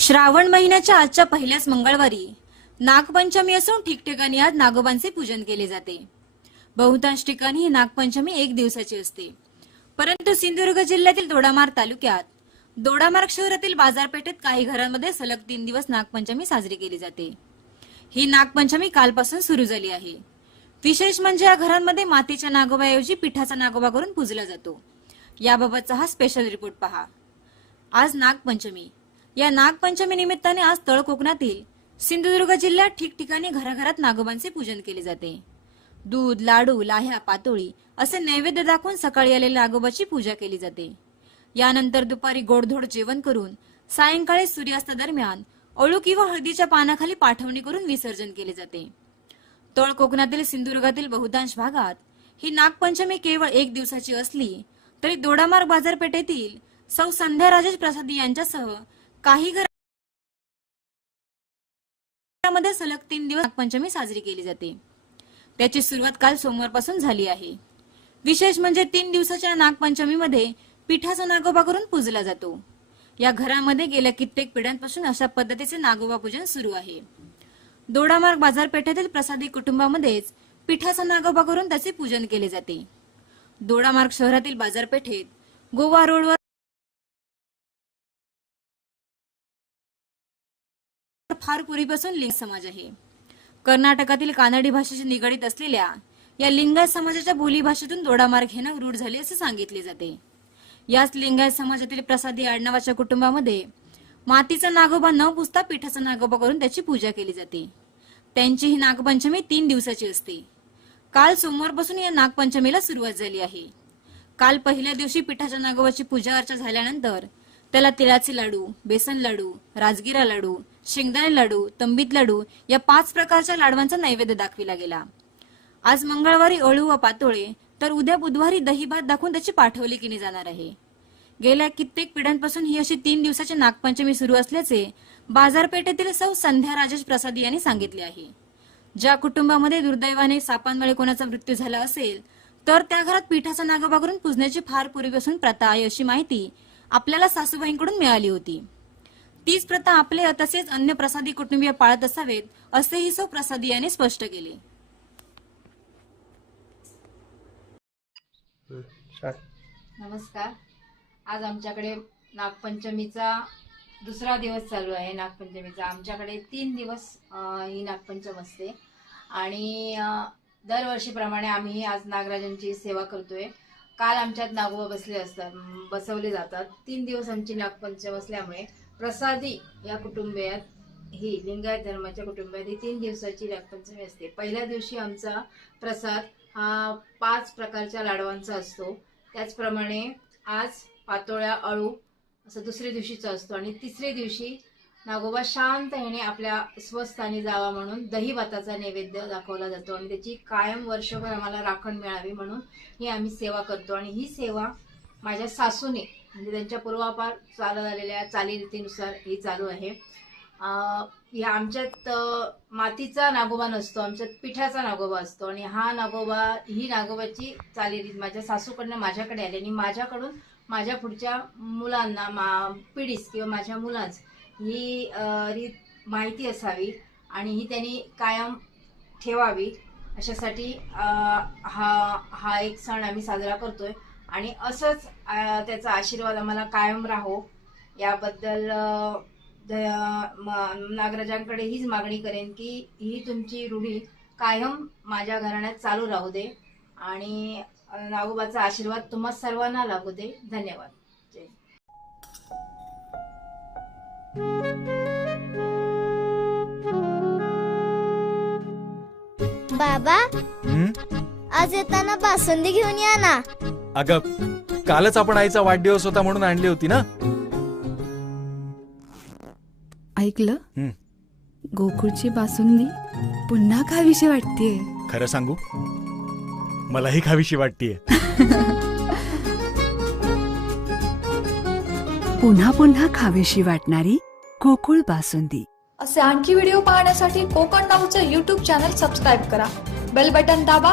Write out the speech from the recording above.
श्रावण महिन्याच्या आजच्या पहिल्याच मंगळवारी नागपंचमी असून ठिकठिकाणी आज नागोबांचे पूजन केले जाते. बहुतांश ठिकाणी ही नागपंचमी एक दिवसाची असते. परंतु सिंधुदुर्ग जिल्ह्यातील दोडामार तालुक्यात दोडामार्ग शहरातील बाजारपेठेत काही घरांमध्ये सलग तीन दिवस नागपंचमी साजरी केली जाते. ही नागपंचमी कालपासून सुरू झाली आहे. विशेष म्हणजे या घरांमध्ये मातीच्या नागोबाऐवजी पिठाचा नागोबा करून पूजला जातो. याबाबतचा हा स्पेशल रिपोर्ट पहा. आज नागपंचमी. या नागपंचमी निमित्ताने आज तळ कोकणातील सिंधुदुर्ग जिल्ह्यात ठिकठिकाणी घराघरात नागोबांचे पूजन केले जाते. दूध लाडू लाह्या पातोळी असे नैवेद्य दाखवून सकाळी आलेल्या नागोबाची पूजा केली जाते. यानंतर दुपारी गोडधोड जेवण करून सायंकाळी सूर्यास्तादरम्यान अळू किंवा हळदीच्या पानाखाली पाठवणी करून विसर्जन केले जाते. तळ कोकणातील सिंधुदुर्गातील बहुतांश भागात ही नागपंचमी केवळ एक दिवसाची असली तरी दोडामार्ग बाजारपेठेतील सौ संध्या राजेश प्रसाद यांच्यासह काही घरामध्ये सलग तीन दिवस नागपंचमी साजरी केली जाते. त्याची सुरुवात काल सोमवारपासून झाली आहे. विशेष म्हणजे तीन दिवसाच्या नागपंचमीमध्ये पिठाचा नागोबा करून पूजला जातो. या घरामध्ये गेल्या कित्येक पिढ्यांपासून अशा पद्धतीचे नागोबा पूजन सुरू आहे. दोडामार्ग बाजारपेठेतील प्रसादी कुटुंबामध्येच पिठाचा नागोबा करून त्याचे पूजन केले जाते. दोडामार्ग शहरातील बाजारपेठेत गोवा रोडवर फार पूर्वीपासून लिंग समाज आहे. कर्नाटकातील कानडी भाषेशी निगडीत असलेल्या या लिंगायत समाजाच्या बोलीभाषेतून भाषेतून दोडामार घेणं रूढ झाले असे सांगितले जाते. याच लिंगायत समाजातील प्रसादी आडनावाच्या कुटुंबामध्ये मातीचा नागोबा न पुसता पिठाचा नागोबा करून त्याची पूजा केली जाते. त्यांची ही नागपंचमी तीन दिवसाची असते. काल सोमवारपासून या नागपंचमीला सुरुवात झाली आहे. काल पहिल्या दिवशी पिठाच्या नागोबाची पूजा अर्चा झाल्यानंतर त्याला तिळाचे लाडू बेसन लाडू राजगिरा लाडू शेंगदाणे लाडू तंबीत लाडू या पाच प्रकारच्या लाडवांचा नैवेद्य दाखविला गेला. आज मंगळवारी अळू व पातोळे तर उद्या बुधवारी दही भात दाखवून त्याची पाठवली केली जाणार आहे. गेल्या कित्येक पिढ्यांपासून ही अशी तीन दिवसाची नागपंचमी सुरू असल्याचे बाजारपेठेतील सौ संध्या राजेश प्रसाद यांनी सांगितले आहे. ज्या कुटुंबामध्ये दुर्दैवाने सापांमुळे कोणाचा मृत्यू झाला असेल तर त्या घरात पिठाचा नागोबा करून पूजण्याची फार पूर्वी असून प्रथा आहे अशी माहिती आपल्याला सासूबाईंकडून मिळाली होती. तीच प्रथा आपले तसेच अन्य प्रसादी कुटुंबीय पाळत असावेत असेही सौ प्रसादी यांनी स्पष्ट केले. नमस्कार. आज आमच्याकडे नागपंचमीचा दुसरा दिवस चालू आहे नागपंचमीचा. आमच्याकडे तीन दिवस ही नागपंचम असते. आणि दरवर्षीप्रमाणे आम्ही आज नागराजांची सेवा करतोय. काल आमच्यात नागोबा बसले असतात बसवले जातात. तीन दिवस आमची नागपंचम असल्यामुळे प्रसादी या कुटुंबियात ही लिंगायत धर्माच्या कुटुंबात ही तीन दिवसाची नागपंचमी असते. पहिल्या दिवशी आमचा प्रसाद हा पाच प्रकारच्या लाडवांचा असतो. त्याचप्रमाणे आज पातोळ्या अळू असं दुसऱ्या दिवशीचा असतो. आणि तिसऱ्या दिवशी नागोबा शांत येणे आपल्या स्वस्थानी जावा म्हणून दही भाताचा नैवेद्य दाखवला जातो. आणि त्याची कायम वर्षभर आम्हाला राखण मिळावी म्हणून ही आम्ही सेवा करतो. आणि ही सेवा माझ्या सासूने म्हणजे त्यांच्या पूर्वापार चालत आलेल्या चालीरीतीनुसार ही चालू आहे. या आमच्यात मातीचा नागोबा नसतो आमच्यात पिठाचा नागोबा असतो आणि हा नागोबा ही नागोबाची चालीरीत माझ्या सासूकडनं माझ्याकडे आली आणि माझ्याकडून माझ्या पुढच्या मुलांना मा पिढीस किंवा माझ्या मुलांस ही रीत माहिती असावी आणि ही त्यांनी कायम ठेवावी. अशासाठी हा हा एक सण आम्ही साजरा करतोय. आणि असंच त्याचा आशीर्वाद आम्हाला कायम राहो. याबद्दल अं, द- म- नागराजांकडे हीच मागणी करेन की ही तुमची रूढी कायम माझ्या घराण्यात चालू राहू दे. आणि नागोबाचा आशीर्वाद तुम्हा सर्वांना लागू दे. धन्यवाद. बाबा हं? आज येताना बासुंदी घेऊन या ना. अगं कालच आपण आईचा वाढदिवस होता म्हणून आणली होती ना? ऐकलं. गोकुळची बासुंदी पुन्हा खावीशी वाटतेय. खरं सांगू? मलाही खावीशी वाटतीये. पुन्हा पुन्हा खावीशी वाटणारी गोकुळ बासुंदी. असे आणखी व्हिडिओ पाहण्यासाठी कोकण नाऊचं यूट्यूब चॅनल सबस्क्राईब करा. बेल बटन दाबा.